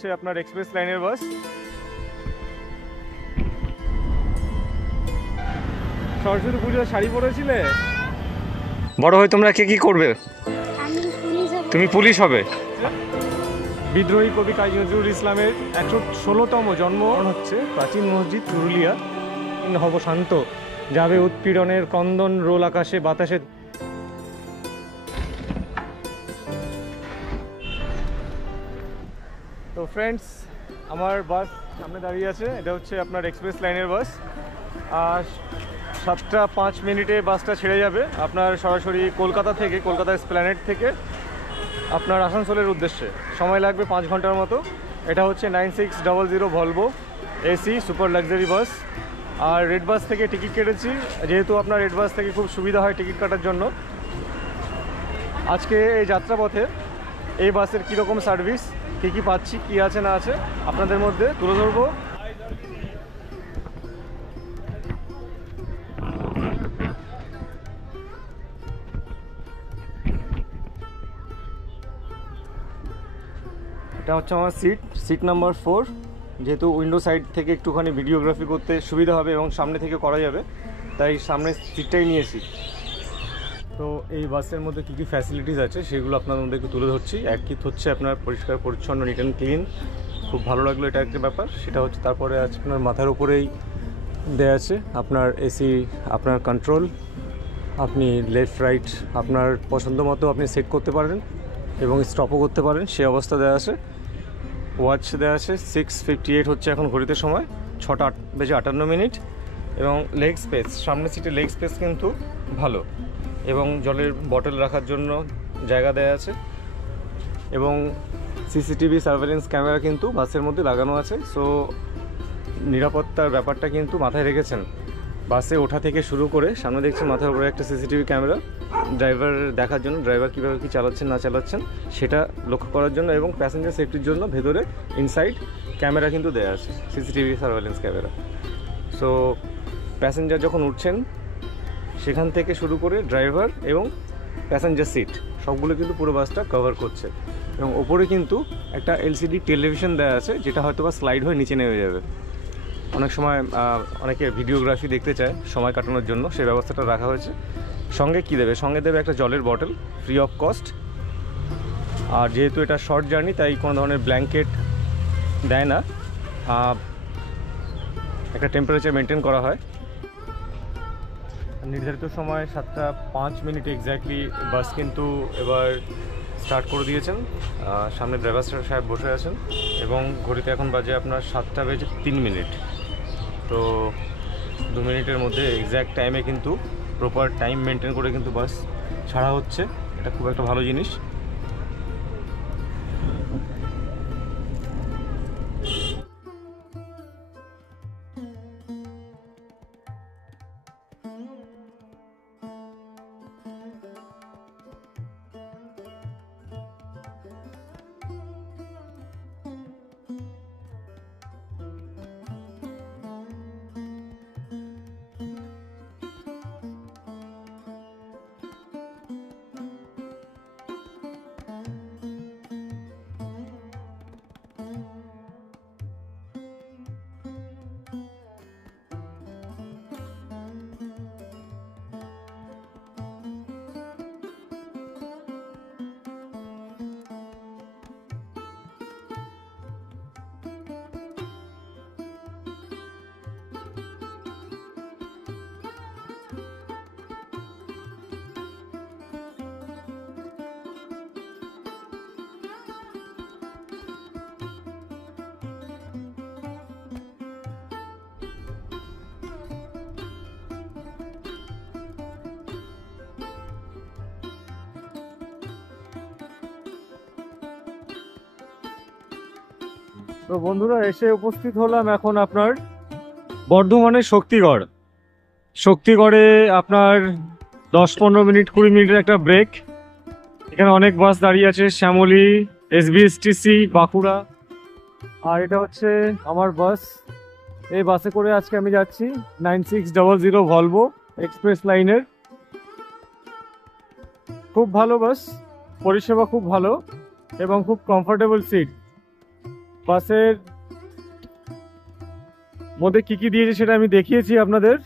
হচ্ছে আপনার এক্সপ্রেস লাইনের বাস। সরস্বতী পুজোর শাড়ি পরেছিলে? বড় হয়ে তোমরা কে কি করবে? তুমি পুলিশ হবে। বিদ্রোহী কবি কাজী নজরুল ইসলামের 116তম জন্ম হচ্ছে প্রাচীন মসজিদ পুরুলিয়া। হব শান্ত, যাবে উৎপীড়নের ক্রন্দন, রোল আকাশে বাতাসে। তো ফ্রেন্ডস, আমার বাস সামনে দাঁড়িয়ে আছে। এটা হচ্ছে আপনার এক্সপ্রেস লাইনের বাস। আর 7টা 5 মিনিটে বাসটা ছেড়ে যাবে আপনার সরাসরি কলকাতা থেকে, কলকাতা এসপ্ল্যানেড থেকে আপনার আসানসোলের উদ্দেশ্যে। সময় লাগবে 5 ঘন্টার মতো। এটা হচ্ছে 9600 Volvo AC super luxury bus. আর রেড বাস থেকে টিকিট কেটেছি, যেহেতু আপনার রেড বাস থেকে খুব সুবিধা হয় টিকিট কাটার জন্য। আজকে এই যাত্রাপথে এই বাসের কীরকম সার্ভিস, কী কী পাচ্ছি, কী আছে না আছে আপনাদের মধ্যে তুলে ধরবো। এটা হচ্ছে আমার সিট নাম্বার 4। যেহেতু উইন্ডো সাইড থেকে একটুখানি ভিডিওগ্রাফি করতে সুবিধা হবে এবং সামনে থেকে করা যাবে, তাই সামনের সিটটাই নিয়েছি। তো এই বাসের মধ্যে কী কী ফ্যাসিলিটিস আছে সেগুলো আপনাদের মধ্যে একটু তুলে ধরছি। একই হচ্ছে আপনার পরিষ্কার পরিচ্ছন্ন, নিট অ্যান্ড ক্লিন, খুব ভালো লাগলো এটা একটা ব্যাপার। সেটা হচ্ছে তারপরে আছে আপনার মাথার উপরেই দেয়া আছে আপনার এসি, আপনার কন্ট্রোল, আপনি লেফট রাইট আপনার পছন্দ মতো আপনি সেট করতে পারেন এবং স্টপও করতে পারেন, সে অবস্থা দেওয়া আছে। ওয়াচ দেওয়া আছে 6:58 হচ্ছে এখন ঘড়িতে সময়, 6:58। এবং লেগ স্পেস, সামনের সিটে লেগ স্পেস কিন্তু ভালো, এবং জলের বটল রাখার জন্য জায়গা দেওয়া আছে। এবং সিসিটিভি সার্ভেলেন্স ক্যামেরা কিন্তু বাসের মধ্যে লাগানো আছে। সো নিরাপত্তার ব্যাপারটা কিন্তু মাথায় রেখেছেন। বাসে ওঠা থেকে শুরু করে সামনে দেখছেন মাথার উপরে একটা সিসিটিভি ক্যামেরা, ড্রাইভার দেখার জন্য, ড্রাইভার কীভাবে কী চালাচ্ছেন না চালাচ্ছেন সেটা লক্ষ্য করার জন্য। এবং প্যাসেঞ্জার সেফটির জন্য ভেতরে ইনসাইড ক্যামেরা কিন্তু দেওয়া আছে, CCTV surveillance camera. So passenger যখন উঠছেন সেখান থেকে শুরু করে ড্রাইভার এবং প্যাসেঞ্জার সিট সবগুলো কিন্তু পুরো বাসটা কভার করছে। এবং ওপরে কিন্তু একটা এলসিডি টেলিভিশন দেওয়া আছে, যেটা হয়তো বা স্লাইড হয়ে নিচে নেমে যাবে। অনেক সময় অনেকে ভিডিওগ্রাফি দেখতে চায় সময় কাটানোর জন্য, সেই ব্যবস্থাটা রাখা হয়েছে। সঙ্গে কী দেবে? সঙ্গে দেবে একটা জলের বটল ফ্রি অফ কস্ট। আর যেহেতু এটা শর্ট জার্নি, তাই কোনো ধরনের ব্ল্যাঙ্কেট দেয় না, একটা টেম্পারেচার মেনটেন করা হয়। নির্ধারিত সময় 7:05 এক্স্যাক্টলি বাস কিন্তু এবার স্টার্ট করে দিয়েছেন। সামনে ড্রাইভার সাহেব বসে আছেন এবং ঘড়িতে এখন বাজে আপনার 7:03। তো 2 মিনিটের মধ্যে এক্স্যাক্ট টাইমে কিন্তু প্রপার টাইম মেনটেন করে কিন্তু বাস ছাড়া হচ্ছে। এটা খুব একটা ভালো জিনিস। তো বন্ধুরা, এসে উপস্থিত হলাম এখন আপনার বর্ধমানের শক্তিগড়। শক্তিগড়ে আপনার 10-15 মিনিট 20 মিনিটের একটা ব্রেক। এখানে অনেক বাস দাঁড়িয়ে আছে, শ্যামলী, SBSTC, বাঁকুড়া। আর এটা হচ্ছে আমার বাস। এই বাসে করে আজকে আমি যাচ্ছি 9600 ভলভো এক্সপ্রেস লাইনের। খুব ভালো বাস, পরিষেবা খুব ভালো এবং খুব কমফোর্টেবল সিট। বাসের মধ্যে কি কি দিয়েছে সেটা আমি দেখিয়েছি আপনাদের।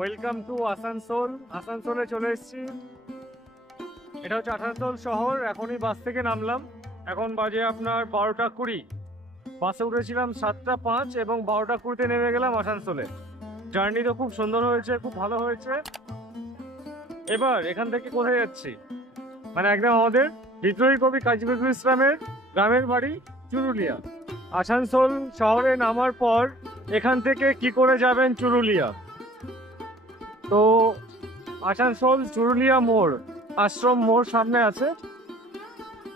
Welcome to Asansol. আসানসোলে চলে এসেছি। এটা হচ্ছে আসানসোল শহর। এখনই বাস থেকে নামলাম। এখন বাজে আপনার 12টা 20। বাসে উঠেছিলাম 7টা 5 এবং 12টা 20-তে নেমে গেলাম আসানসোলে। জার্নি তো খুব সুন্দর হয়েছে, খুব ভালো হয়েছে। এবার এখান থেকে কোথায় যাচ্ছি, মানে একদম আমাদের বিদ্রোহী কবি কাজী নজরুল ইসলামের গ্রামের বাড়ি চুরুলিয়া। আসানসোল শহরে নামার পর এখান থেকে কি করে যাবেন চুরুলিয়া। তো আসানসোল চুরুলিয়া মোড়, আশ্রম মোড় সামনে আছে।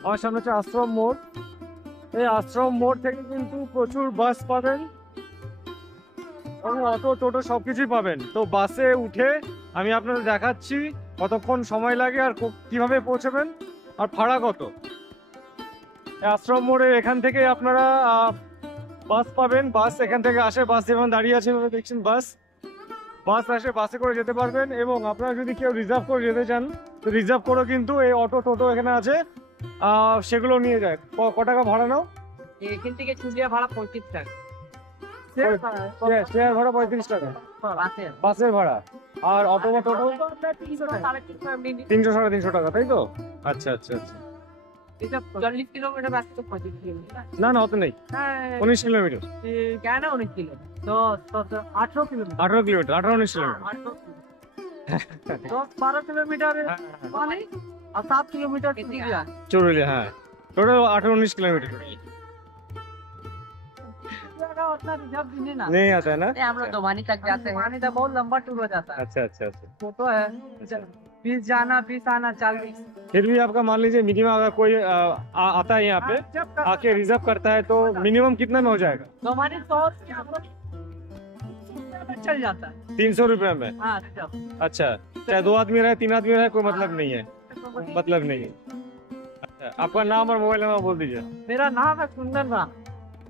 আমার সামনে হচ্ছে আশ্রম মোড়। এই আশ্রম মোড় থেকে কিন্তু প্রচুর বাস পাবেন এবং অটো টোটো সবকিছুই পাবেন। তো বাসে উঠে আমি আপনাদের দেখাচ্ছি কতক্ষণ সময় লাগে আর কিভাবে পৌঁছাবেন আর ভাড়া কত। আশ্রম মোড়ে এখান থেকে আপনারা বাস পাবেন। বাস এখান থেকে আসে, বাস যেমন দাঁড়িয়ে আছে দেখছেন, বাস আসে, বাসে করে যেতে পারবেন। এবং আপনারা যদি কেউ রিজার্ভ করে যেতে চান তো রিজার্ভ করেও কিন্তু এই অটো টোটো এখানে আছে, সেগুলো নিয়ে যায়। ক টাকা ভাড়া নাও? এখান থেকে চুরুলিয়া ভাড়া 35 টাকা। শেয়ার ভাড়া 35 টাকা বাসের ভাড়া। আর অটো বা টোটো 300 350 টাকা, তাই তো? আচ্ছা আচ্ছা আচ্ছা। এটা 40 কিলোমিটার বাস তো 35 কিলোমিটার। না না, অত নেই, 19 কিলোমিটার। কেন 19 কিলোমিটার? তো 18 কিলোমিটার। 18 kilometre, 18-19 kilometre. 12 কিলোমিটার মানে আর 7 কিলোমিটার চুরুলিয়া। হ্যাঁ, টোটাল 18-19 किलोमीटर नहीं आता है ना। हम लोग दोमानी तक जाते हैं। दोमानी तक बहुत लंबा टूर हो जाता है। अच्छा अच्छा अच्छा। फोटो है 20 जाना 20 आना 40। फिर भी आपका मान लीजिए मिनिमम अगर कोई आता है यहाँ पे आके रिजर्व करता है तो मिनिमम कितना में हो जाएगा? दोमानी 100 चल जाता है। 300 रुपये में? हाँ। अच्छा, चाहे 2 आदमी रहे 3 आदमी रहे कोई मतलब नहीं है? मतलब नहीं है। अच्छा, आपका नाम और मोबाइल नंबर बोल दीजिए। मेरा नाम है कुंदन राम।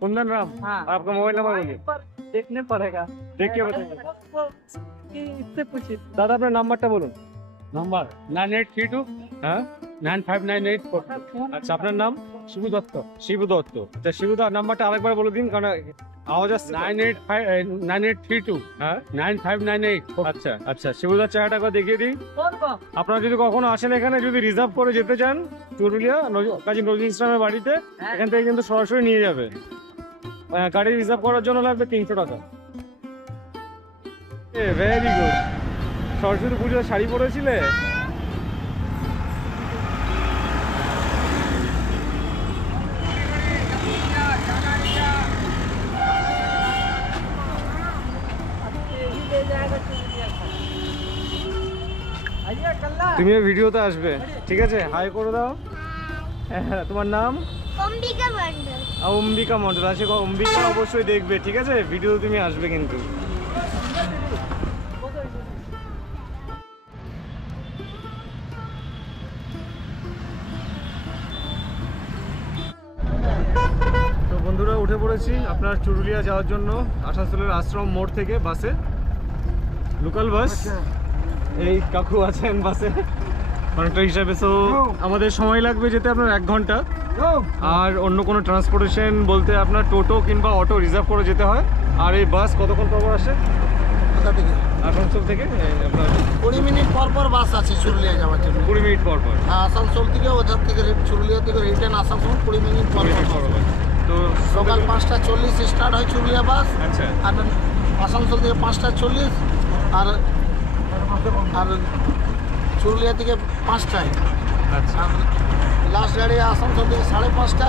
कुंदन राम। हाँ। और आपका मोबाइल नंबर बोलिए। देखने पड़ेगा, देख के बताइए। इससे पूछिए। दादा अपना नंबरটা বলুন। नंबर 9832 হ্যাঁ 95984। আচ্ছা, আপনার নাম? शिबू दत्त। শিবু দত্ত। আচ্ছা শিবু দা, নাম্বারটা আরেকবার বলে দিন কারণ আওয়াজ আসছে। 9832 হ্যাঁ 9598। আচ্ছা আচ্ছা, শিবুদার চেহারাটা করে দেখিয়ে দিই। कौन को? আপনারা যদি কখনো আসেন এখানে, যদি রিজার্ভ করে যেতে চান চুরুলিয়া কাজী নজরুল ইসলামের বাড়িতে, এখান থেকে কিন্তু সরাসরি নিয়ে যাবে। গাড়ি রিজার্ভ করার জন্য লাগবে 300 টাকা। Very good. সরস্বতী পুজোর শাড়ি পরেছিলে? তুমিও ভিডিওতে আসবে, ঠিক আছে? হাই করে দাও। তোমার নাম? অম্বিকা মণ্ডল। অম্বিকা মণ্ডল আছে। অম্বিকা অবশ্যই দেখবে, ঠিক আছে? ভিডিও তুমি আসবে কিন্তু। তো বন্ধুরা উঠে পড়েছি আপনার চুরুলিয়া যাওয়ার জন্য আসানসোলের আশ্রম মোড় থেকে বাসে। Local bus. এই কাকু আছেন বাসে অনেকটা হিসাবে। তো আমাদের সময় লাগবে যেতে আপনার 1 ঘন্টা। আর অন্য কোনো ট্রান্সপোর্টেশন বলতে আপনার টোটো কিংবা অটো রিজার্ভ করে যেতে হয়। আর এই বাস কতক্ষণ পর আসে আসানসোল থেকে? আপনার 20 মিনিট পর পর বাস আছে চুরুলিয়া যাওয়ার জন্য। 20 মিনিট পর পর। আসানসোল থেকে ওধার থেকে চুরুলিয়া থেকে রিটার্ন আসানসোল 20 মিনিট পর পর। তো সকাল 5টা 40 স্টার্ট হয় চুরুলিয়া বাস। আচ্ছা। আর আসানসোল থেকে 5টা 40 আর চুরুলিয়া থেকে 5টায়। আচ্ছা। আর লাস্ট গাড়ি আসানসোল থেকে 5:30টা।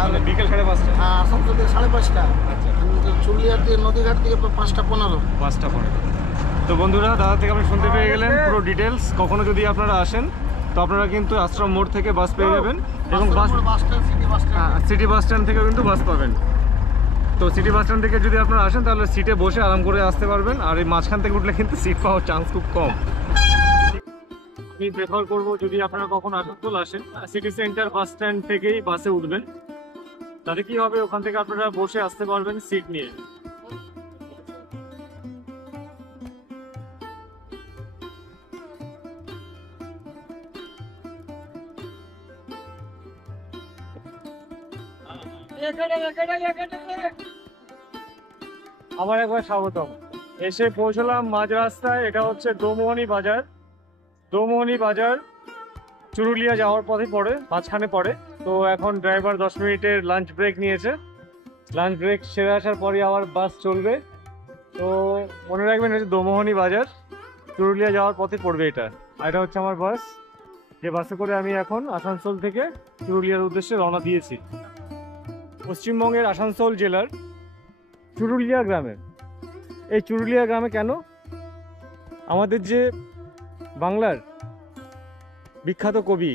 আর বিকেল 5:30। আসানসোল থেকে 5:30টা। আচ্ছা। চুরুলিয়ার থেকে নদীঘাট থেকে 5:15। 5টা পরে। তো বন্ধুরা দাদা থেকে আপনি শুনতে পেয়ে গেলেন পুরো ডিটেলস। কখনো যদি আপনারা আসেন তো আপনারা কিন্তু আশ্রম মোড় থেকে বাস পেয়ে যাবেন এবং bus bus stand, city bus stand. City bus stand থেকেও কিন্তু বাস পাবেন। তো সিটি বাস স্ট্যান্ড থেকে যদি আপনারা আসেন তাহলে সিটে বসে আরাম করে আসতে পারবেন, আর এই মাঝখান থেকে উঠলে কিন্তু সিট পাওয়ার চান্স খুব কম। আমি প্রেফার করবো যদি আপনারা কখন আসানসোল আসেন সিটি সেন্টার বাস স্ট্যান্ড থেকেই বাসে উঠবেন, তাহলে কি হবে ওখান থেকে আপনারা বসে আসতে পারবেন সিট নিয়ে। আবার একবার স্বাগতম। এসে পৌঁছলাম মাঝ রাস্তায়, এটা হচ্ছে দোমোহনী বাজার। দোমোহনী বাজার চুরুলিয়া যাওয়ার পথে পড়ে, মাঝখানে পড়ে। তো এখন ড্রাইভার 10 মিনিটের লাঞ্চ ব্রেক নিয়েছে, লাঞ্চ ব্রেক সেরে আসার পরে আবার বাস চলবে। তো মনে রাখবেন এটা হচ্ছে দোমোহনী বাজার, চুরুলিয়া যাওয়ার পথে পড়বে এটা। আর এটা হচ্ছে আমার বাস, যে বাসে করে আমি এখন আসানসোল থেকে চুরুলিয়ার উদ্দেশ্যে রওনা দিয়েছি। পশ্চিমবঙ্গের আসানসোল জেলার চুরুলিয়া গ্রামে। এই চুরুলিয়া গ্রামে কেন? আমাদের যে বাংলার বিখ্যাত কবি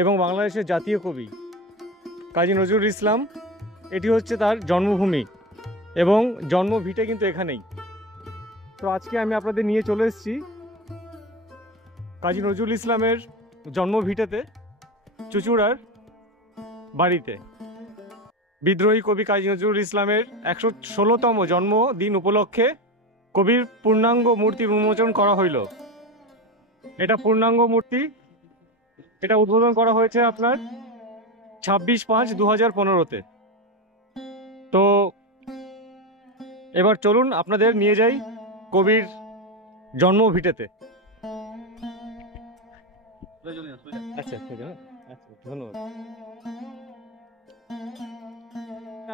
এবং বাংলাদেশের জাতীয় কবি কাজী নজরুল ইসলাম, এটি হচ্ছে তার জন্মভূমি এবং জন্মভিটে কিন্তু এখানেই। তো আজকে আমি আপনাদের নিয়ে চলে এসেছি কাজী নজরুল ইসলামের জন্মভিটেতে, চুঁচুড়ার বাড়িতে। বিদ্রোহী কবি কাজী নজরুল ইসলামের 116তম জন্মদিন উপলক্ষে কবির পূর্ণাঙ্গ মূর্তি উন্মোচন করা হইল। এটা পূর্ণাঙ্গ মূর্তি, এটা উদ্বোধন করা হয়েছে আপনার 26/5/2015-তে। তো এবার চলুন আপনাদের নিয়ে যাই কবির জন্মভিটেতে। আচ্ছা ধন্যবাদ।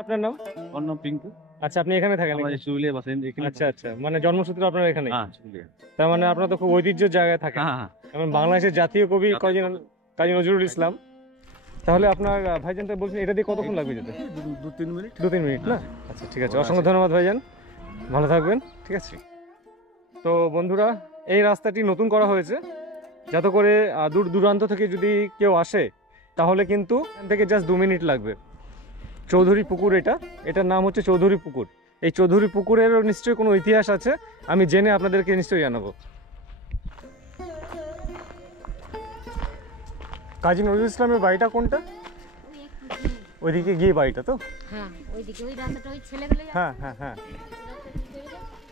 আপনার নাম? অর্ণব পিঙ্কু। আচ্ছা, আপনি এখানে থাকেন? আমাদের চুরুলিয়া বাসেন এখানে। আচ্ছা আচ্ছা, মানে জন্মসূত্রে আপনার এখানে? হ্যাঁ, চুরুলিয়া। তার মানে আপনার তো খুব ঐতিহ্যের জায়গায় থাকেন। হ্যাঁ। এবং বাংলাদেশের জাতীয় কবি কাজী নজরুল ইসলাম। তাহলে আপনার ভাইজান তো বলছেন এটা দিয়ে কতক্ষণ লাগবে যেতে? 2-3 মিনিট। 2-3 মিনিট না? আচ্ছা ঠিক আছে, অসংখ্য ধন্যবাদ ভাইজান, ভালো থাকবেন। ঠিক আছে। তো বন্ধুরা, এই রাস্তাটি নতুন করা হয়েছে যাতে করে দূর দূরান্ত থেকে যদি কেউ আসে তাহলে কিন্তু এখান থেকে জাস্ট 2 মিনিট লাগবে। চৌধুরী পুকুর, এটার নাম হচ্ছে চৌধুরী পুকুর। এই চৌধুরী পুকুরেরও নিশ্চয়ই কোনো ইতিহাস আছে, আমি জেনে আপনাদেরকে নিশ্চয়ই জানাবো। কাজী নজরুল ইসলামের বাড়িটা কোনটা? ওইদিকে গিয়ে বাড়িটা তো? হ্যাঁ, ওইদিকে ওই রাস্তাটা ওই ছেলেগুলো হ্যাঁ।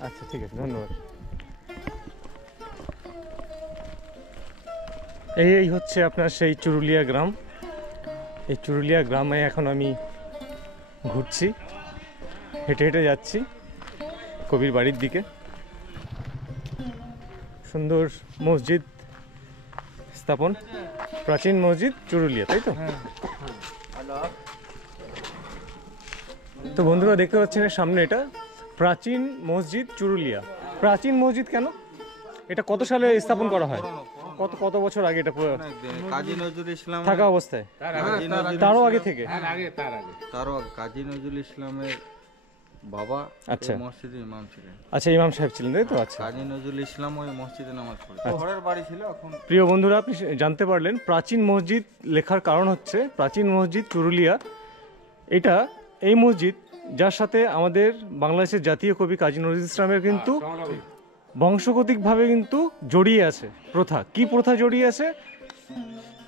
আচ্ছা ঠিক আছে, ধন্যবাদ। এই হচ্ছে আপনার সেই চুরুলিয়া গ্রাম। এই চুরুলিয়া গ্রামে এখন আমি ঘুরছি, হেঁটে হেঁটে যাচ্ছি কবির বাড়ির দিকে। সুন্দর মসজিদ স্থাপন, প্রাচীন মসজিদ চুরুলিয়া, তাই তো? তো বন্ধুরা দেখতে পাচ্ছেন এর সামনে এটা প্রাচীন মসজিদ চুরুলিয়া। প্রাচীন মসজিদ কেন? এটা কত সালে স্থাপন করা হয়? কত বছর আগে এটা কাজী নজরুল ইসলাম থাকা অবস্থায়? তারও আগে থেকে? তারও কাজী নজরুল ইসলামের বাবা আচ্ছা এই মসজিদের ইমাম ছিলেন। আচ্ছা, ইমাম সাহেব ছিলেন, তাই তো? আচ্ছা, কাজী নজরুল ইসলাম ওই মসজিদে নামাজ পড়তেন। ঘরের বাড়ি ছিল। এখন প্রিয় বন্ধুরা, আপনি জানতে পারলেন প্রাচীন মসজিদ লেখার কারণ হচ্ছে প্রাচীন মসজিদ চুরুলিয়া। এটা এই মসজিদ যার সাথে আমাদের বাংলাদেশের জাতীয় কবি কাজী নজরুল ইসলামের কিন্তু বংশগতিকভাবে কিন্তু জড়িয়ে আছে। প্রথা, কি প্রথা জড়িয়ে আছে?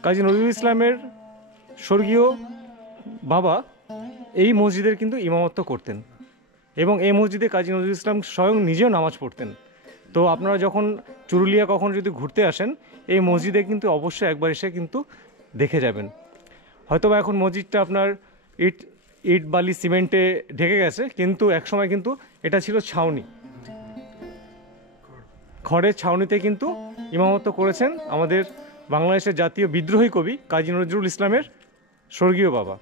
কাজী নজরুল ইসলামের স্বর্গীয় বাবা এই মসজিদের কিন্তু ইমামত্ব করতেন এবং এই মসজিদে কাজী নজরুল ইসলাম স্বয়ং নিজেও নামাজ পড়তেন। তো আপনারা যখন চুরুলিয়া কখন যদি ঘুরতে আসেন এই মসজিদে কিন্তু অবশ্যই একবার এসে কিন্তু দেখে যাবেন। হয়তো বা এখন মসজিদটা আপনার ইট বালি সিমেন্টে ঢেকে গেছে, কিন্তু একসময় কিন্তু এটা ছিল ছাউনি, খড়ের ছাউনিতে কিন্তু ইমামত্ব করেছেন আমাদের বাংলাদেশের জাতীয় বিদ্রোহী কবি কাজী নজরুল ইসলামের স্বর্গীয় বাবা।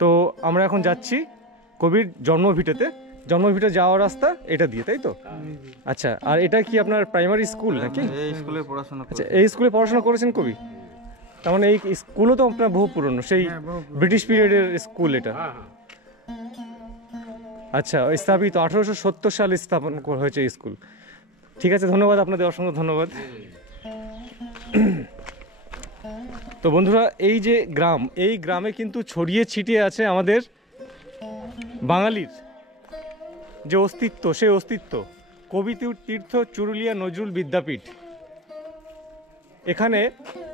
তো আমরা এখন যাচ্ছি কবির জন্মভিটেতে। জন্মভিটে যাওয়ার রাস্তা এটা দিয়ে, তাই তো? আচ্ছা, আর এটা কি আপনার প্রাইমারি স্কুল নাকি? এই স্কুলে পড়াশোনা আচ্ছা, এই স্কুলে পড়াশোনা করেছেন কবি? তার মানে এই স্কুলও তো আপনার বহু পুরনো, সেই ব্রিটিশ পিরিয়ডের স্কুল এটা। আচ্ছা, স্থাপিত 1870 সালে স্থাপন হয়েছে এই স্কুল। ঠিক আছে, ধন্যবাদ আপনাদের, অসংখ্য ধন্যবাদ। তো বন্ধুরা, এই যে গ্রাম, এই গ্রামে কিন্তু ছড়িয়ে ছিটিয়ে আছে আমাদের বাঙালির যে অস্তিত্ব, সেই অস্তিত্ব। কবি তীর্থ চুরুলিয়া নজরুল বিদ্যাপীঠ। এখানে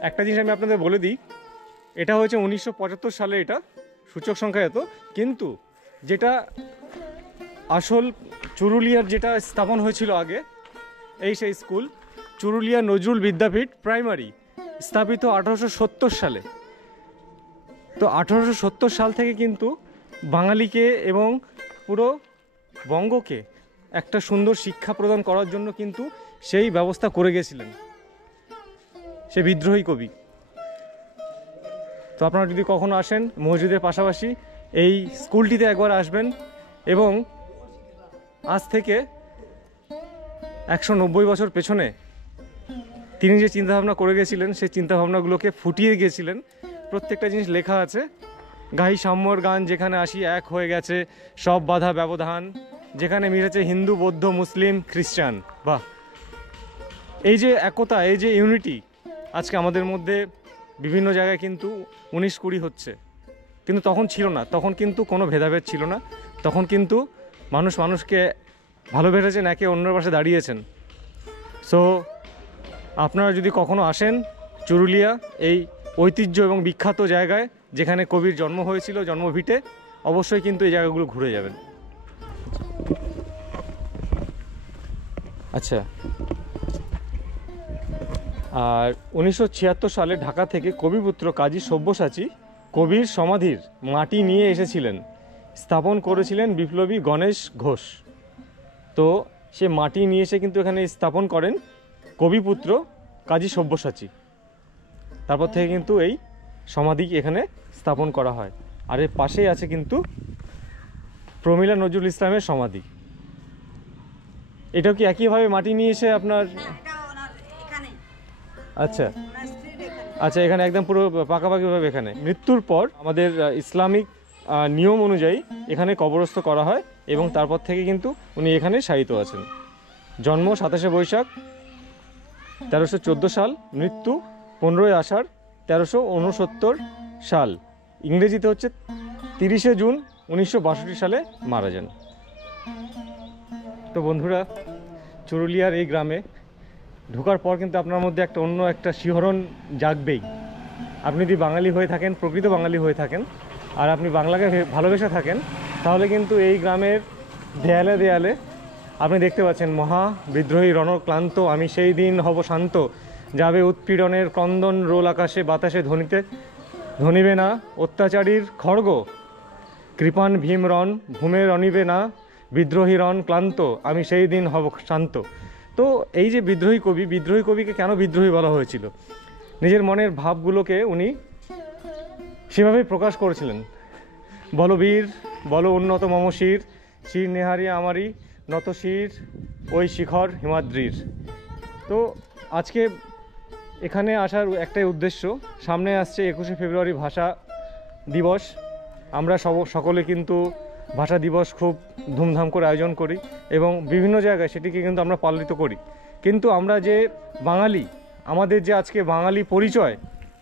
একটা জিনিস আমি আপনাদের বলে দিই, এটা হয়েছে 1975 সালে, এটা সূচক সংখ্যা এত, কিন্তু যেটা আসল চুরুলিয়ার যেটা স্থাপন হয়েছিল আগে, এই সেই স্কুল চুরুলিয়া নজরুল বিদ্যাপীঠ প্রাইমারি, স্থাপিত 1870 সালে। তো 1870 সাল থেকে কিন্তু বাঙালিকে এবং পুরো বঙ্গকে একটা সুন্দর শিক্ষা প্রদান করার জন্য কিন্তু সেই ব্যবস্থা করে গেছিলেন সে বিদ্রোহী কবি। তো আপনারা যদি কখনো আসেন, মসজিদের পাশাপাশি এই স্কুলটিতে একবার আসবেন, এবং আজ থেকে 190 বছর পেছনে তিনি যে চিন্তাভাবনা করে গেছিলেন, সেই চিন্তাভাবনাগুলোকে ফুটিয়ে গিয়েছিলেন। প্রত্যেকটা জিনিস লেখা আছে। গাহি সাম্যর গান, যেখানে আসি এক হয়ে গেছে সব বাধা ব্যবধান, যেখানে মিশেছে হিন্দু, বৌদ্ধ, মুসলিম, খ্রিস্টান। বাহ! এই যে একতা, এই যে ইউনিটি আজকে আমাদের মধ্যে বিভিন্ন জায়গায় কিন্তু 19-20 হচ্ছে, কিন্তু তখন ছিল না। তখন কিন্তু কোনো ভেদাভেদ ছিল না। তখন কিন্তু মানুষ মানুষকে ভালোবেসেছেন, একে অন্যের পাশে দাঁড়িয়েছেন। সো আপনারা যদি কখনো আসেন চুরুলিয়া, এই ঐতিহ্য এবং বিখ্যাত জায়গায় যেখানে কবির জন্ম হয়েছিল, জন্মভিটে, অবশ্যই কিন্তু এই জায়গাগুলো ঘুরে যাবেন। আচ্ছা, আর 1976 সালে ঢাকা থেকে কবিপুত্র কাজী সব্যসাচী কবির সমাধির মাটি নিয়ে এসেছিলেন, স্থাপন করেছিলেন বিপ্লবী গণেশ ঘোষ। তো সে মাটি নিয়ে এসে কিন্তু এখানে স্থাপন করেন কবিপুত্র কাজী সব্যসাচী। তারপর থেকে কিন্তু এই সমাধি এখানে স্থাপন করা হয়। আর এর পাশেই আছে কিন্তু প্রমীলা নজরুল ইসলামের সমাধি। এটাও কি একইভাবে মাটি নিয়ে এসে আপনার? আচ্ছা আচ্ছা, এখানে একদম পুরো পাকাপাকিভাবে। এখানে মৃত্যুর পর আমাদের ইসলামিক নিয়ম অনুযায়ী এখানে কবরস্থ করা হয়, এবং তারপর থেকে কিন্তু উনি এখানে শায়িত আছেন। জন্ম 27শে বৈশাখ 1314 সাল, মৃত্যু 15ই আষাঢ় 1369 সাল, ইংরেজিতে হচ্ছে 30শে জুন 1962 সালে মারা যান। তো বন্ধুরা, চুরুলিয়ার এই গ্রামে ঢোকার পর কিন্তু আপনার মধ্যে একটা অন্য একটা শিহরণ জাগবেই। আপনি যদি বাঙালি হয়ে থাকেন, প্রকৃত বাঙালি হয়ে থাকেন, আর আপনি বাংলাকে ভালোবেসে থাকেন, তাহলে কিন্তু এই গ্রামের দেয়ালে দেয়ালে আপনি দেখতে পাচ্ছেন মহা বিদ্রোহী রণক্লান্ত আমি সেই দিন হব শান্ত, যাবে উৎপীড়নের ক্রন্দন রোল আকাশে বাতাসে ধ্বনিবে না অত্যাচারীর খড়গ, কৃপাণ ভীম রণ ভূমের অনিবে না, বিদ্রোহী রণ ক্লান্ত আমি সেই দিন হব শান্ত। তো এই যে বিদ্রোহী কবি, বিদ্রোহী কবিকে কেন বিদ্রোহী বলা হয়েছিল? নিজের মনের ভাবগুলোকে উনি সেভাবেই প্রকাশ করেছিলেন। বলবীর বল উন্নত মমশির, শির নেহারি আমারই নত শির ওই শিখর হিমাদ্রির। তো আজকে এখানে আসার একটাই উদ্দেশ্য, সামনে আসছে 21শে ফেব্রুয়ারি ভাষা দিবস। আমরা সকলে কিন্তু ভাষা দিবস খুব ধুমধাম করে আয়োজন করি, এবং বিভিন্ন জায়গায় সেটিকে কিন্তু আমরা পালিত করি। কিন্তু আমরা যে বাঙালি, আমাদের যে আজকে বাঙালি পরিচয়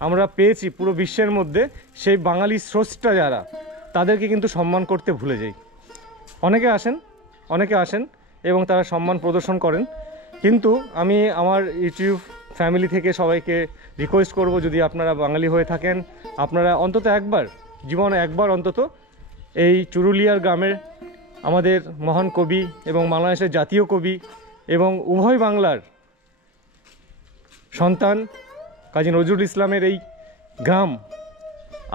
আমরা পেয়েছি পুরো বিশ্বের মধ্যে, সেই বাঙালি স্রষ্টা যারা, তাদেরকে কিন্তু সম্মান করতে ভুলে যাই। অনেকে আসেন এবং তারা সম্মান প্রদর্শন করেন, কিন্তু আমি আমার ইউটিউব ফ্যামিলি থেকে সবাইকে রিকোয়েস্ট করব, যদি আপনারা বাঙালি হয়ে থাকেন, আপনারা অন্তত একবার, জীবনে একবার অন্তত এই চুরুলিয়ার গ্রামের আমাদের মহান কবি এবং বাংলাদেশের জাতীয় কবি এবং উভয় বাংলার সন্তান কাজী নজরুল ইসলামের এই গ্রাম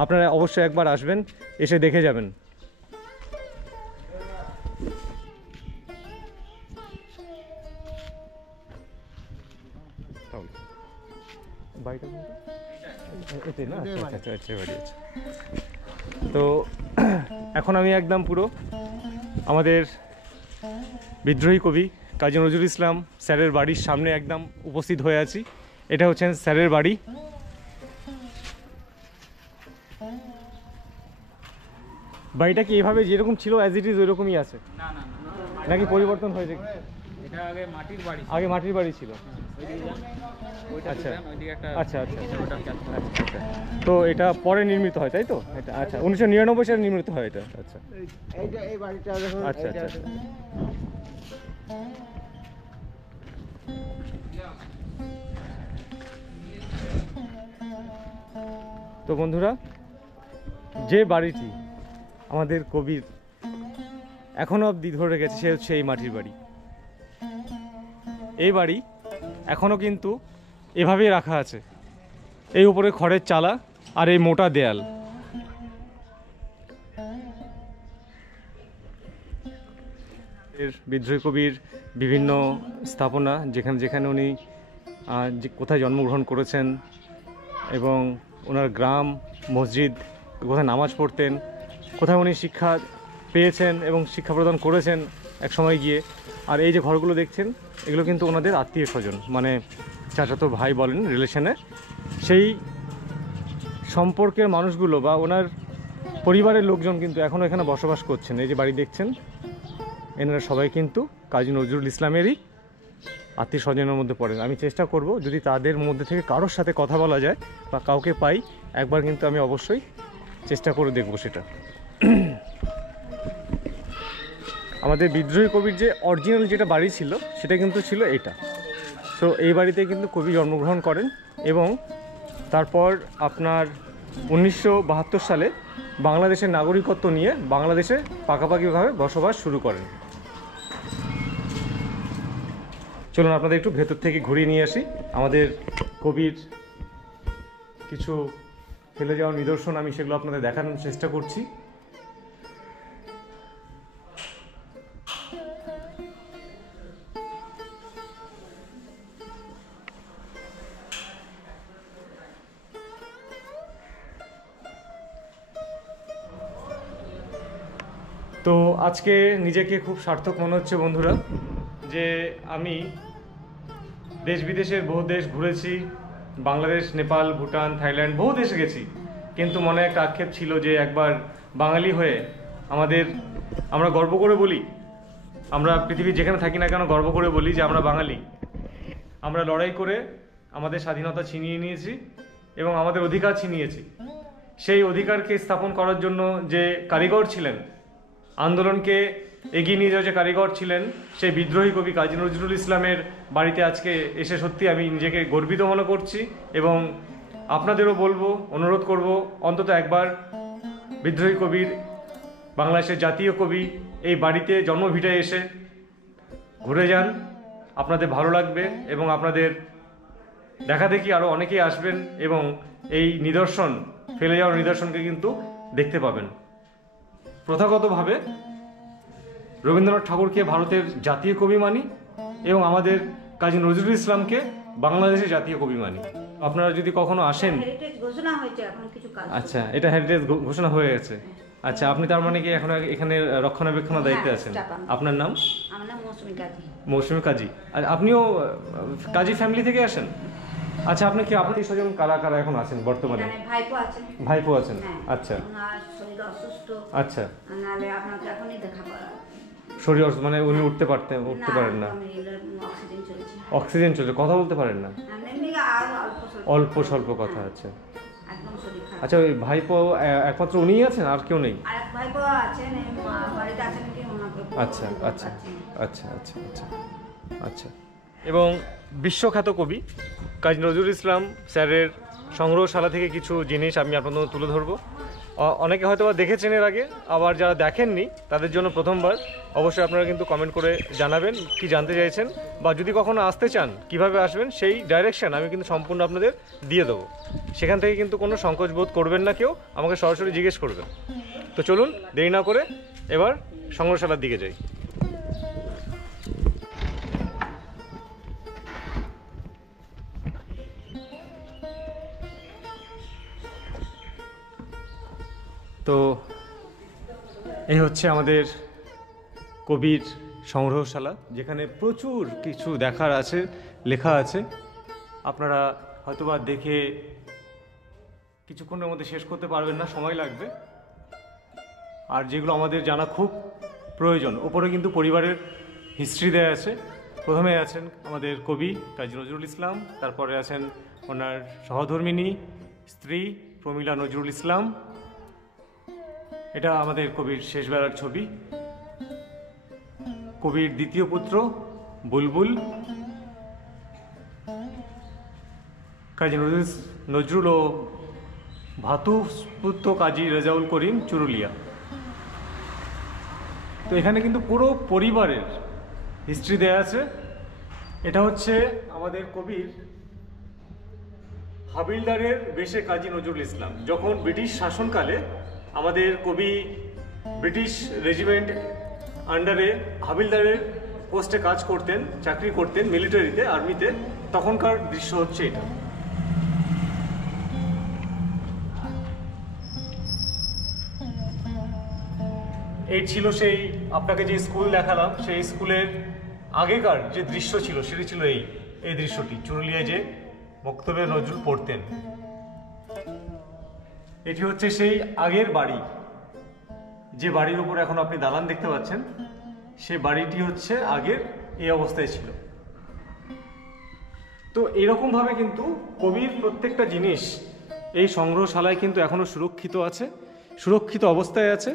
আপনারা অবশ্যই একবার আসবেন, এসে দেখে যাবেন। তো এখন আমি একদম পুরো আমাদের বিদ্রোহী কবি কাজী নজরুল ইসলাম স্যারের বাড়ির সামনে একদম উপস্থিত হয়ে আছি। এটা হচ্ছেন স্যারের বাড়ি। বাড়িটা কি এভাবে যেরকম ছিল অ্যাজ ইট ইজ ওইরকমই আছে, নাকি পরিবর্তন হয়েছে? এটা আগে মাটির বাড়ি, আগে মাটির বাড়ি ছিল। আচ্ছা ওইদিকে একটা আচ্ছা আচ্ছা ওটা ক্যাচ আচ্ছা। তো এটা পরে নির্মিত হয় তাই তো? এটা আচ্ছা 1999 সালে নির্মিত হয় এটা। আচ্ছা এই বাড়িটা দেখুন, আচ্ছা আচ্ছা আচ্ছা। তো বন্ধুরা, যে বাড়িটি আমাদের কবির এখনো অবধি ধরে রেখেছে সে হচ্ছে এই মাটির বাড়ি। এই বাড়ি এখনো কিন্তু এভাবেই রাখা আছে, এই উপরে খড়ের চালা আর এই মোটা দেয়াল। এর বিদ্রোহী কবির বিভিন্ন স্থাপনা, যেখানে যেখানে উনি কোথায় জন্মগ্রহণ করেছেন এবং ওনার গ্রাম, মসজিদ, কোথায় নামাজ পড়তেন, কোথায় উনি শিক্ষা পেয়েছেন এবং শিক্ষা প্রদান করেছেন এক সময় গিয়ে। আর এই যে ঘরগুলো দেখছেন, এগুলো কিন্তু ওনাদের আত্মীয় স্বজন, মানে চাচাতো ভাই বলেন রিলেশনে, সেই সম্পর্কের মানুষগুলো বা ওনার পরিবারের লোকজন কিন্তু এখনও এখানে বসবাস করছেন। এই যে বাড়ি দেখছেন, এনারা সবাই কিন্তু কাজী নজরুল ইসলামেরই আত্মীয় স্বজনের মধ্যে পড়েন। আমি চেষ্টা করব যদি তাদের মধ্যে থেকে কারোর সাথে কথা বলা যায় বা কাউকে পাই, একবার কিন্তু আমি অবশ্যই চেষ্টা করে দেখব সেটা। আমাদের বিদ্রোহী কবির যে অরিজিনাল যেটা বাড়ি ছিল সেটা কিন্তু ছিল এটা। সো এই বাড়িতে কিন্তু কবি জন্মগ্রহণ করেন এবং তারপর আপনার 1972 সালে বাংলাদেশের নাগরিকত্ব নিয়ে বাংলাদেশে পাকাপাকিভাবে বসবাস শুরু করেন। চলুন আপনাদের একটু ভেতর থেকে ঘুরিয়ে নিয়ে আসি। আমাদের কবির কিছু ফেলে যাওয়া নিদর্শন, আমি সেগুলো আপনাদের দেখানোর চেষ্টা করছি। তো আজকে নিজেকে খুব সার্থক মনে হচ্ছে বন্ধুরা, যে আমি দেশ বিদেশের বহু দেশ ঘুরেছি, বাংলাদেশ, নেপাল, ভুটান, থাইল্যান্ড, বহু দেশে গেছি, কিন্তু মনে একটা আক্ষেপ ছিল যে একবার বাঙালি হয়ে আমরা গর্ব করে বলি, আমরা পৃথিবীর যেখানে থাকি না কেন গর্ব করে বলি যে আমরা বাঙালি। আমরা লড়াই করে আমাদের স্বাধীনতা ছিনিয়ে নিয়েছি এবং আমাদের অধিকার ছিনিয়েছি। সেই অধিকারকে স্থাপন করার জন্য যে কারিগর ছিলেন, আন্দোলনকে এগিয়ে নিয়ে যাওয়া যে কারিগর ছিলেন, সেই বিদ্রোহী কবি কাজী নজরুল ইসলামের বাড়িতে আজকে এসে সত্যি আমি নিজেকে গর্বিত মনে করছি এবং আপনাদেরও বলবো, অনুরোধ করব, অন্তত একবার বিদ্রোহী কবির, বাংলাদেশের জাতীয় কবি এই বাড়িতে জন্মভিটায় এসে ঘুরে যান। আপনাদের ভালো লাগবে এবং আপনাদের দেখা দেখি আরও অনেকেই আসবেন এবং এই নিদর্শন, ফেলে যাওয়ার নিদর্শনকে কিন্তু দেখতে পাবেন। প্রথাগতভাবে রবীন্দ্রনাথ ঠাকুরকে ভারতের জাতীয় কবি মানি এবং আমাদের কাজী নজরুল ইসলামকে বাংলাদেশের জাতীয় কবি মানি। আপনারা যদি কখনো আসেন, ঘোষণা হয়েছে এখন কিছু কাজ। আচ্ছা, এটা হেরিটেজ ঘোষণা হয়ে গেছে। আচ্ছা, আপনি তার মানে কি এখন এখানে রক্ষণাবেক্ষণের দায়িত্বে আছেন? আপনার নাম? আমার নাম মৌসুমী কাজী। মৌসুমী কাজী। আর আপনিও কাজী ফ্যামিলি থেকে আসেন? আচ্ছা, আপনি কি আপনার স্বজন কারা কারা এখন আছেন বর্তমানে? ভাইপো আছেন। ভাইপো আছেন, আচ্ছা। ওনার শরীর অসুস্থ, আচ্ছা, নালে আপনাকে এখনই দেখা করা। শরীর অসুস্থ মানে উনি উঠতে পারেন না? অক্সিজেন চলছে। অক্সিজেন চলছে, কথা বলতে পারেন না? অল্প স্বল্প কথা। আচ্ছা একদম শরীর খারাপ। আচ্ছা, ওই ভাইপো একমাত্র উনিই আছেন, আর কেউ নেই? আর এক ভাইপো আছেন, বাড়িতে আছেন কি ওনাকে। আচ্ছা আচ্ছা আচ্ছা আচ্ছা আচ্ছা আচ্ছা। এবং বিশ্বখ্যাত কবি কাজী নজরুল ইসলাম স্যারের সংগ্রহশালা থেকে কিছু জিনিস আমি আপনাদের তুলে ধরবো। অনেকে হয়তো বা দেখেছেন এর আগে, আবার যারা দেখেননি তাদের জন্য প্রথমবার। অবশ্যই আপনারা কিন্তু কমেন্ট করে জানাবেন কি জানতে চাইছেন, বা যদি কখনো আসতে চান কিভাবে আসবেন সেই ডাইরেকশন আমি কিন্তু সম্পূর্ণ আপনাদের দিয়ে দেবো। সেখান থেকে কিন্তু কোনো সংকোচ বোধ করবেন না, কেউ আমাকে সরাসরি জিজ্ঞেস করবেন। তো চলুন দেরি না করে এবার সংগ্রহশালার দিকে যাই। তো এই হচ্ছে আমাদের কবির সংগ্রহশালা, যেখানে প্রচুর কিছু দেখার আছে, লেখা আছে। আপনারা হয়তোবা দেখে কিছুক্ষণের মধ্যে শেষ করতে পারবেন না, সময় লাগবে। আর যেগুলো আমাদের জানা খুব প্রয়োজন, ওপরে কিন্তু পরিবারের হিস্ট্রি দেওয়া আছে, প্রথমে আছেন আমাদের কবি কাজী নজরুল ইসলাম, তারপরে আছেন ওনার সহধর্মিণী স্ত্রী প্রমীলা নজরুল ইসলাম। এটা আমাদের কবির শেষবেলার ছবি। কবির দ্বিতীয় পুত্র বুলবুল, কাজী নজরুল ও ভাতুপুত্র কাজী রেজাউল করিম চুরুলিয়া। তো এখানে কিন্তু পুরো পরিবারের হিস্ট্রি দেয়া আছে। এটা হচ্ছে আমাদের কবির হাবিলদারের বেশে কাজী নজরুল ইসলাম। যখন ব্রিটিশ শাসনকালে আমাদের কবি ব্রিটিশ রেজিমেন্ট আন্ডারে হাবিলদারের পোস্টে কাজ করতেন, চাকরি করতেন মিলিটারিতে, আর্মিতে, তখনকার দৃশ্য হচ্ছে এটা। এই ছিল সেই আপনাকে যে স্কুল দেখালাম, সেই স্কুলের আগেকার যে দৃশ্য ছিল সেটি ছিল এই দৃশ্যটি। চুরুলিয়ায় যে বক্তব্যে নজরুল পড়তেন, এটি হচ্ছে সেই আগের বাড়ি, যে বাড়ির উপর এখন আপনি দালান দেখতে পাচ্ছেন, সে বাড়িটি হচ্ছে আগের এই অবস্থায় ছিল। তো এরকমভাবে কিন্তু কবির প্রত্যেকটা জিনিস এই সংগ্রহশালায় কিন্তু এখনো সুরক্ষিত আছে, সুরক্ষিত অবস্থায় আছে।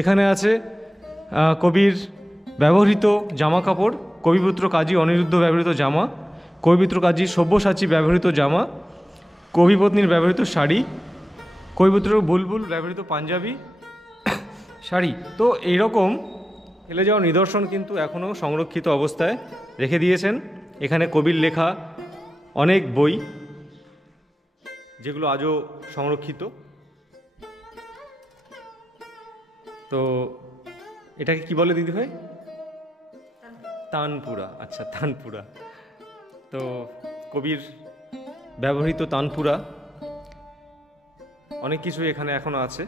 এখানে আছে কবির ব্যবহৃত জামা কাপড়, কবিপুত্র কাজী অনিরুদ্ধ ব্যবহৃত জামা, কবিপুত্র কাজী সব্যসাচী ব্যবহৃত জামা, কবিপত্নীর ব্যবহৃত শাড়ি, কবিপুত্র বুলবুল ব্যবহৃত পাঞ্জাবি শাড়ি। তো এইরকম ফেলে যাওয়া নিদর্শন কিন্তু এখনও সংরক্ষিত অবস্থায় রেখে দিয়েছেন। এখানে কবির লেখা অনেক বই যেগুলো আজও সংরক্ষিত। তো এটাকে কি বলে দিদি ভাই? তানপুরা। আচ্ছা, তানপুরা। তো কবির ব্যবহৃত তানপুরা, অনেক কিছু এখানে এখনো আছে।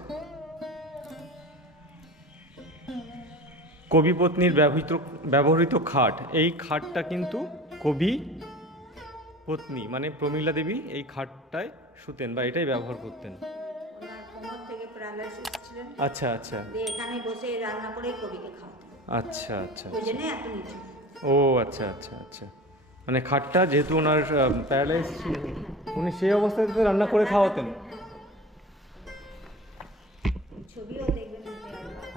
কবি পত্নীর ব্যবহৃত খাট, এই খাটটা কিন্তু কবি পত্নী মানে প্রমীলা দেবী এই খাটটায় শুতেন বা এটাই ব্যবহার করতেন। ওনার কোমর থেকে প্যারালাইসিস ছিলেন। আচ্ছা আচ্ছা। এখানে বসে রান্না করেই কবিকে খাওয়াতেন। আচ্ছা আচ্ছা। ওই জন্য এত নিচু। ও আচ্ছা আচ্ছা আচ্ছা। মানে খাটটা যেহেতু ওনার প্যারালাইজ ছিল, উনি সেই অবস্থায় তো রান্না করে খাওয়াতেন। ছবিও দেখবেন।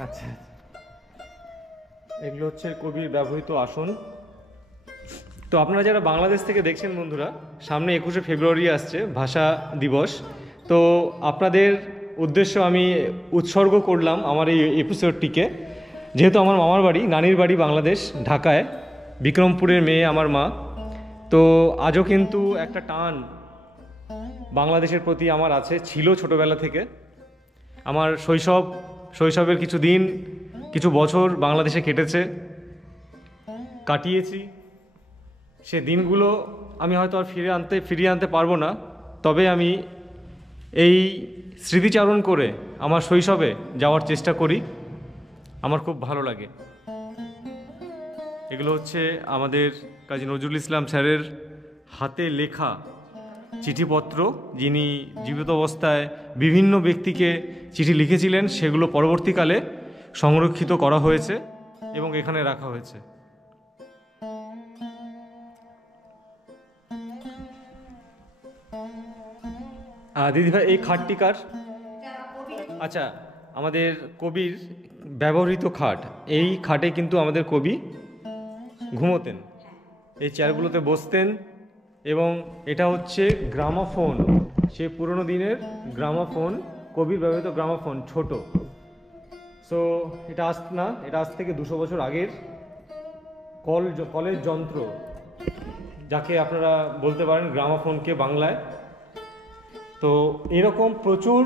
আচ্ছা, এগুলো হচ্ছে কবির ব্যবহৃত আসন। তো আপনারা যারা বাংলাদেশ থেকে দেখছেন বন্ধুরা, সামনে 21শে ফেব্রুয়ারি আসছে ভাষা দিবস। তো আপনাদের উদ্দেশ্য আমি উৎসর্গ করলাম আমার এই এপিসোডটিকে, যেহেতু আমার মামার বাড়ি, নানির বাড়ি বাংলাদেশ ঢাকায়, বিক্রমপুরের মেয়ে আমার মা। তো আজও কিন্তু একটা টান বাংলাদেশের প্রতি আমার আছে, ছিল ছোটোবেলা থেকে। আমার শৈশবের কিছু দিন, কিছু বছর বাংলাদেশে কেটেছে, কাটিয়েছি। সে দিনগুলো আমি হয়তো আর ফিরিয়ে আনতে পারবো না, তবে আমি এই স্মৃতিচারণ করে আমার শৈশবে যাওয়ার চেষ্টা করি। আমার খুব ভালো লাগে। এগুলো হচ্ছে আমাদের কাজী নজরুল ইসলাম স্যারের হাতে লেখা চিঠিপত্র, যিনি জীবিত অবস্থায় বিভিন্ন ব্যক্তিকে চিঠি লিখেছিলেন, সেগুলো পরবর্তীকালে সংরক্ষিত করা হয়েছে এবং এখানে রাখা হয়েছে। দিদিভাই এই খাটটি কার? আচ্ছা, আমাদের কবির ব্যবহৃত খাট। এই খাটে কিন্তু আমাদের কবি ঘুমোতেন, এই চেয়ারগুলোতে বসতেন। এবং এটা হচ্ছে গ্রামাফোন, সে পুরনো দিনের গ্রামাফোন, কবির ব্যবহৃত গ্রামাফোন, ছোট। সো এটা এটা আজ থেকে 200 বছর আগের কলের যন্ত্র, যাকে আপনারা বলতে পারেন গ্রামাফোনকে বাংলায়। তো এরকম প্রচুর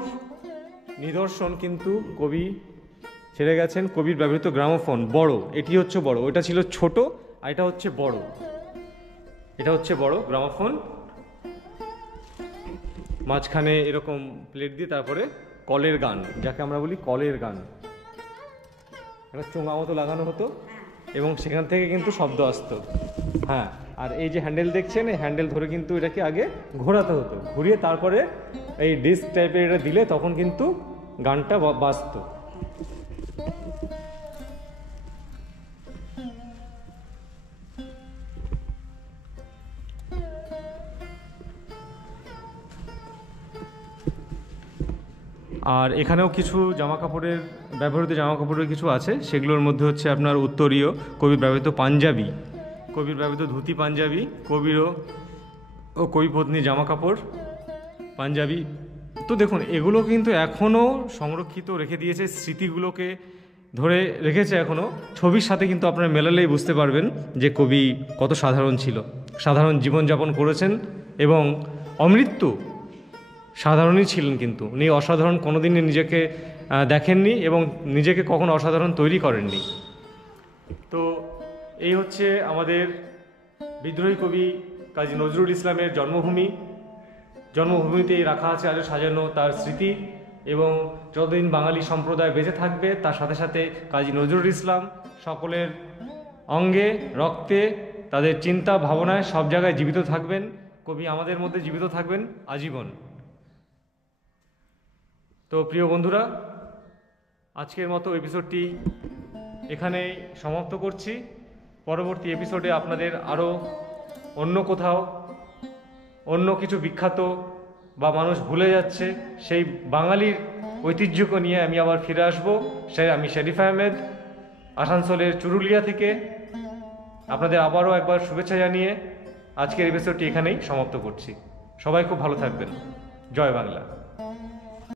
নিদর্শন কিন্তু কবি ছেড়ে গেছেন। কবির ব্যবহৃত গ্রামাফোন বড়, এটি হচ্ছে বড়, ওটা ছিল ছোট, আর এটা হচ্ছে বড়। এটা হচ্ছে বড় গ্রামাফোন, মাঝখানে এরকম প্লেট দিয়ে তারপরে কলের গান, যাকে আমরা বলি কলের গান, একটা চোঙা মতো লাগানো হতো এবং সেখান থেকে কিন্তু শব্দ আসতো। হ্যাঁ, আর এই যে হ্যান্ডেল দেখছেন, এই হ্যান্ডেল ধরে কিন্তু এটাকে আগে ঘোরাতে হতো, ঘুরিয়ে তারপরে এই ডিস্ক টাইপের এটা দিলে তখন কিন্তু গানটা বাজতো। আর এখানেও কিছু জামা কাপড়ের ব্যবহৃত জামা কাপড়ের কিছু আছে, সেগুলোর মধ্যে হচ্ছে আপনার উত্তরীয়, কবির ব্যবহৃত পাঞ্জাবি, কবির ব্যবহৃত ধুতি পাঞ্জাবি, কবিরও ও কবি পত্নী জামা কাপড় পাঞ্জাবি। তো দেখুন এগুলো কিন্তু এখনও সংরক্ষিত রেখে দিয়েছে, স্মৃতিগুলোকে ধরে রেখেছে এখনও। ছবির সাথে কিন্তু আপনারা মেলালেই বুঝতে পারবেন যে কবি কত সাধারণ ছিল, সাধারণ জীবনযাপন করেছেন এবং অমৃত্যু সাধারণই ছিলেন, কিন্তু উনি অসাধারণ কোনোদিনই নিজেকে দেখেননি এবং নিজেকে কখনো অসাধারণ তৈরি করেননি। তো এই হচ্ছে আমাদের বিদ্রোহী কবি কাজী নজরুল ইসলামের জন্মভূমি। জন্মভূমিতেই রাখা আছে আরও সাজানো তার স্মৃতি, এবং যতদিন বাঙালি সম্প্রদায় বেঁচে থাকবে তার সাথে সাথে কাজী নজরুল ইসলাম সকলের অঙ্গে রক্তে, তাদের চিন্তা ভাবনায় সব জায়গায় জীবিত থাকবেন। কবি আমাদের মধ্যে জীবিত থাকবেন আজীবন। তো প্রিয় বন্ধুরা, আজকের মতো এপিসোডটি এখানেই সমাপ্ত করছি। পরবর্তী এপিসোডে আপনাদের আরও অন্য কোথাও অন্য কিছু বিখ্যাত বা মানুষ ভুলে যাচ্ছে সেই বাঙালির ঐতিহ্যকে নিয়ে আমি আবার ফিরে আসবো। আমি শরীফ আহমেদ, আসানসোলের চুরুলিয়া থেকে আপনাদের আবারও একবার শুভেচ্ছা জানিয়ে আজকের এপিসোডটি এখানেই সমাপ্ত করছি। সবাই খুব ভালো থাকবেন। জয় বাংলা।